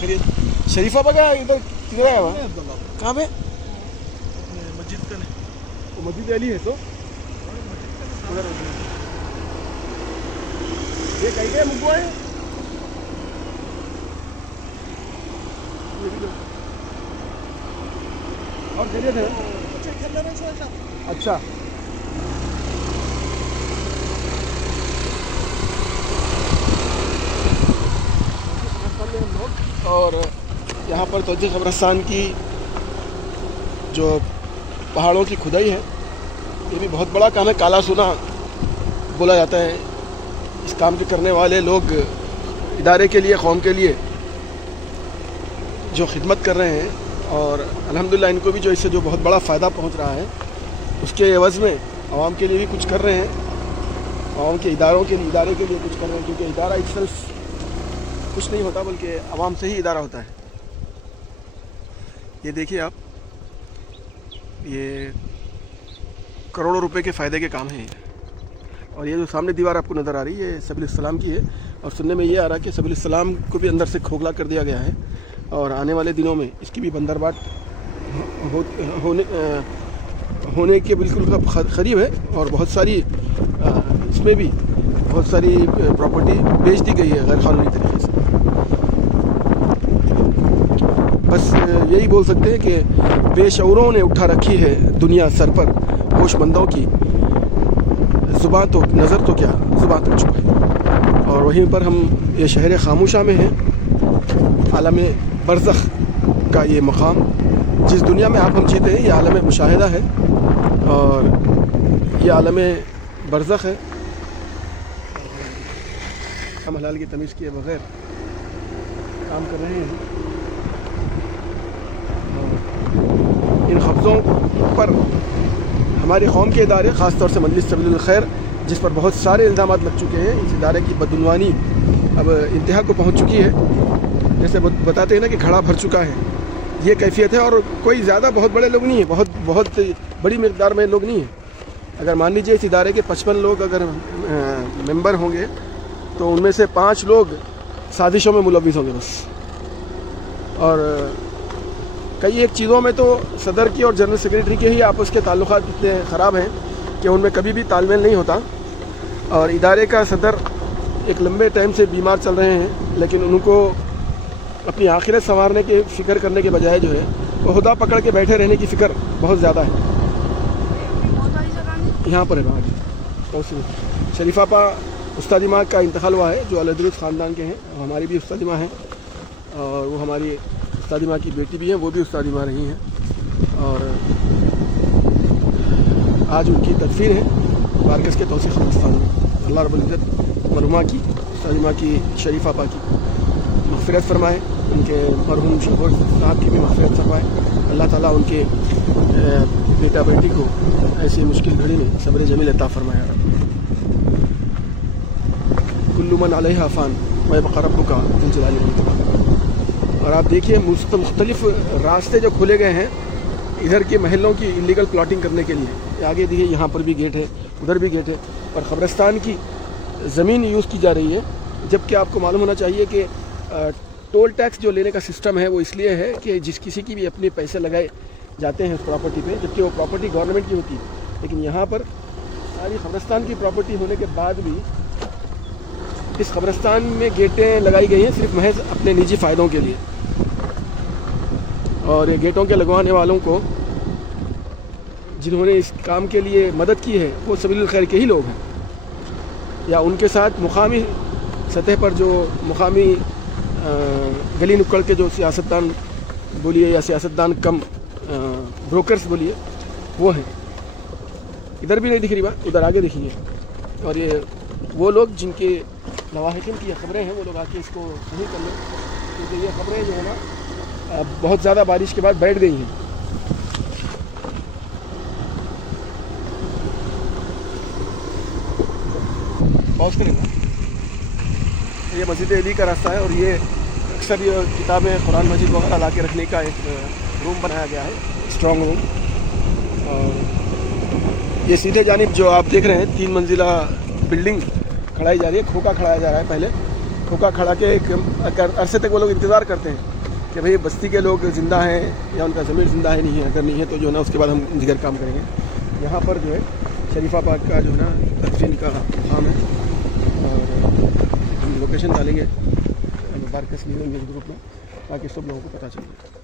शरीफा का इधर किधर आया हुआ? कहाँ पे? मस्जिद का नहीं, वो मस्जिद अली है तो ये कहीं गए मुगुआ है? और खैरियत है? अच्छा और यहाँ पर तोजी कब्रिस्तान की जो पहाड़ों की खुदाई है ये भी बहुत बड़ा काम है। काला सोना बोला जाता है। इस काम के करने वाले लोग इदारे के लिए, कौम के लिए जो खिदमत कर रहे हैं और अल्हम्दुलिल्लाह इनको भी जो इससे जो बहुत बड़ा फ़ायदा पहुँच रहा है उसके एवज़ में आवाम के लिए भी कुछ कर रहे हैं। आवाम के इदारे के लिए कुछ कर रहे हैं, क्योंकि इदारा इत्सेल्फ कुछ नहीं होता बल्कि आवाम से ही इदारा होता है। ये देखिए आप, ये करोड़ों रुपए के फ़ायदे के काम हैं। और ये जो सामने दीवार आपको नज़र आ रही है ये सबील इस्लाम की है। और सुनने में ये आ रहा है कि सबील इस्लाम को भी अंदर से खोखला कर दिया गया है और आने वाले दिनों में इसकी भी बंदरबाट होने के बिल्कुल करीब है। और बहुत सारी इसमें भी बहुत सारी प्रॉपर्टी बेच दी गई है गैर कानूनी तरीके से। बस यही बोल सकते हैं कि बेशऊरों ने उठा रखी है दुनिया सर पर, होशमंदों की ज़ुबान तो नज़र तो क्या ज़ुबान तक चुप है। और वहीं पर हम ये शहर खामोशा में हैं, आलम बरज़ख का ये मकाम, जिस दुनिया में आप हम जीते हैं ये आलम मुशाहिदा है और ये आलम बरज़ख है। हम हलाल की तमीज़ किए बग़ैर काम कर रहे हैं। इन कब्ज़ों पर हमारी कौम के इदारे, ख़ास तौर से मजलिस सबीलुल खैर, जिस पर बहुत सारे इल्ज़ाम लग चुके हैं, इस इदारे की बदउनवानी अब इंतहा को पहुंच चुकी है। जैसे बताते हैं ना कि घड़ा भर चुका है, ये कैफियत है। और कोई ज़्यादा बहुत बड़े लोग नहीं हैं, बहुत बड़ी मकदार में लोग नहीं हैं। अगर मान लीजिए इस इदारे के 55 लोग अगर मेंबर होंगे तो उनमें से 5 लोग साजिशों में मुलव्विस होंगे बस। और कई एक चीज़ों में तो सदर की और जनरल सेक्रेटरी के ही आपस के ताल्लुकात इतने ख़राब हैं कि उनमें कभी भी तालमेल नहीं होता। और इदारे का सदर एक लंबे टाइम से बीमार चल रहे हैं, लेकिन उनको अपनी आखिरत संवारने की फ़िक्र करने के बजाय जो है वो हुदा पकड़ के बैठे रहने की फ़िक्र बहुत ज़्यादा है। यहाँ पर है आगे शरीफापा उस्तादी माँ का इंतकाल हुआ है, जो अलदरुस ख़ानदान के हैं। हमारी भी उस्तादी माँ हैं और वो हमारी उस्तादी माँ की बेटी भी हैं, वो भी उस्तादी माँ रही हैं। और आज उनकी तदफीन है मार्कज़ के तौसीक़ कब्रिस्तान में। अल्लाह रब्बुल इज़्ज़त मरहुमा की, उस्तादी माँ की, शरीफापा की मग़फ़िरत फरमाए, उनके मरहूम शोहर साहब की भी मग़फ़िरत फरमाए। अल्लाह ताला उनके बेटा बेटी को ऐसी मुश्किल घड़ी में सब्र जमील अता फरमाए। कुल्लु मन अलैहा फ़ान व यबक़ा रब्बुका ज़ुल जलाली वल इकराम। और आप देखिए मुख्तलिफ़ रास्ते जो खोले गए हैं इधर के महलों की इलीगल प्लॉटिंग करने के लिए। आगे देखिए यहाँ पर भी गेट है, उधर भी गेट है, और कब्रिस्तान की ज़मीन यूज़ की जा रही है। जबकि आपको मालूम होना चाहिए कि टोल टैक्स जो लेने का सिस्टम है वो इसलिए है कि जिस किसी की भी अपने पैसे लगाए जाते हैं उस प्रॉपर्टी पे, जबकि वो प्रॉपर्टी गवर्नमेंट की होती है। लेकिन यहाँ पर सारी कब्रिस्तान की प्रॉपर्टी होने के बाद भी इस कब्रिस्तान में गेटें लगाई गई हैं सिर्फ महज अपने निजी फ़ायदों के लिए। और ये गेटों के लगवाने वालों को जिन्होंने इस काम के लिए मदद की है वो सबीलुल खैर के ही लोग हैं, या उनके साथ मुकामी सतह पर जो मुकामी गली नुक्कड़ के जो सियासतदान बोलिए या सियासतदान कम ब्रोकर्स बोलिए वो हैं। इधर भी नहीं दिख रही बात, उधर आगे दिखिए। और ये वो लोग जिनके लवाहिकिन की खबरें हैं वो लोग आके इसको सही कर लें, क्योंकि ये खबरें जो है ना बहुत ज़्यादा बारिश के बाद बैठ गई हैं। पॉज करेंगे। ये मस्जिद अली का रास्ता है और ये अक्सर ये किताबें कुरान मजीद वगैरह ला के रखने का एक रूम बनाया गया है, स्ट्रॉन्ग रूम। और ये सीधे जानिब जो आप देख रहे हैं 3 मंजिला बिल्डिंग खड़ाई जा रही है, खोखा खड़ाया जा रहा है। पहले खोखा खड़ा के एक अरसे तक वो लोग इंतज़ार करते हैं कि भाई बस्ती के लोग ज़िंदा हैं या उनका ज़मीर ज़िंदा है नहीं है। अगर नहीं है तो जो है ना उसके बाद हम जिगर काम करेंगे। यहाँ पर जो है शरीफाबाद का जो है ना तहसील का काम है और हम लोकेशन डालेंगे बारकस न्यूज़ ग्रुप में ताकि सब लोगों को पता चले।